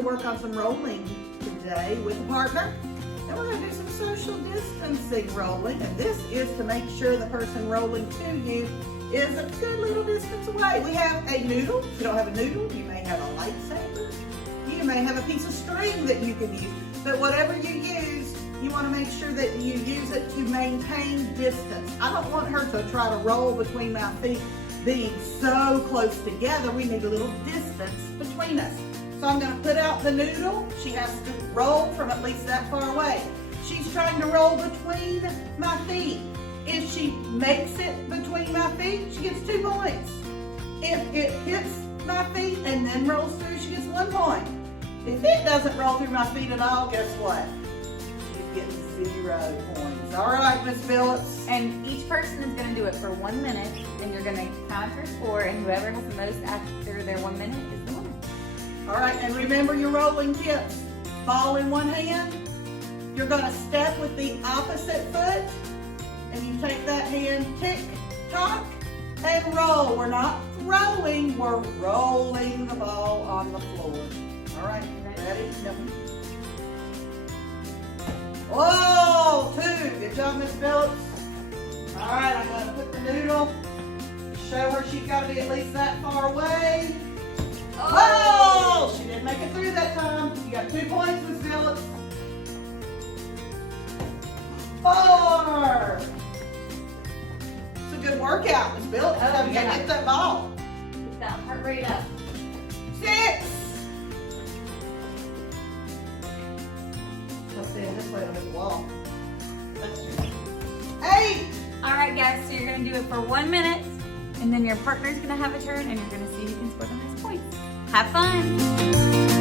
to work on some rolling today with a partner. And we're going to do some social distancing rolling. And this is to make sure the person rolling to you is a good little distance away. We have a noodle. If you don't have a noodle, you may have a lightsaber. You may have a piece of string that you can use. But whatever you use, you want to make sure that you use it to maintain distance. I don't want her to try to roll between my feet being so close together. We need a little distance between us. So I'm going to put out the noodle. She has to roll from at least that far away. She's trying to roll between my feet. If she makes it between my feet, she gets 2 points. If it hits my feet and then rolls through, she gets 1 point. If it doesn't roll through my feet at all, guess what? She's getting 0 points. All right, Miss Phillips. And each person is going to do it for 1 minute, and you're going to count your score, and whoever has the most after their 1 minute is the winner. All right, and remember your rolling tips. Ball in one hand. You're going to step with the opposite foot, and you take that hand, tick, tock, and roll. We're not throwing, we're rolling the ball on the floor. All right, ready? Yep. Whoa, 2. Good job, Miss Phillips. All right, I'm going to put the noodle, show her she's got to be at least that far away. Whoa! She didn't make it through that time. You got 2 points, Miss Phillips. 4. It's a good workout, Miss Phillips. Oh, You yeah. gotta get that ball. Get that heart rate up. 6. Let's stand this way to hit the wall. 8. All right, guys, so you're going to do it for 1 minute, and then your partner's going to have a turn, and you're going to see who can score the most points. Have fun.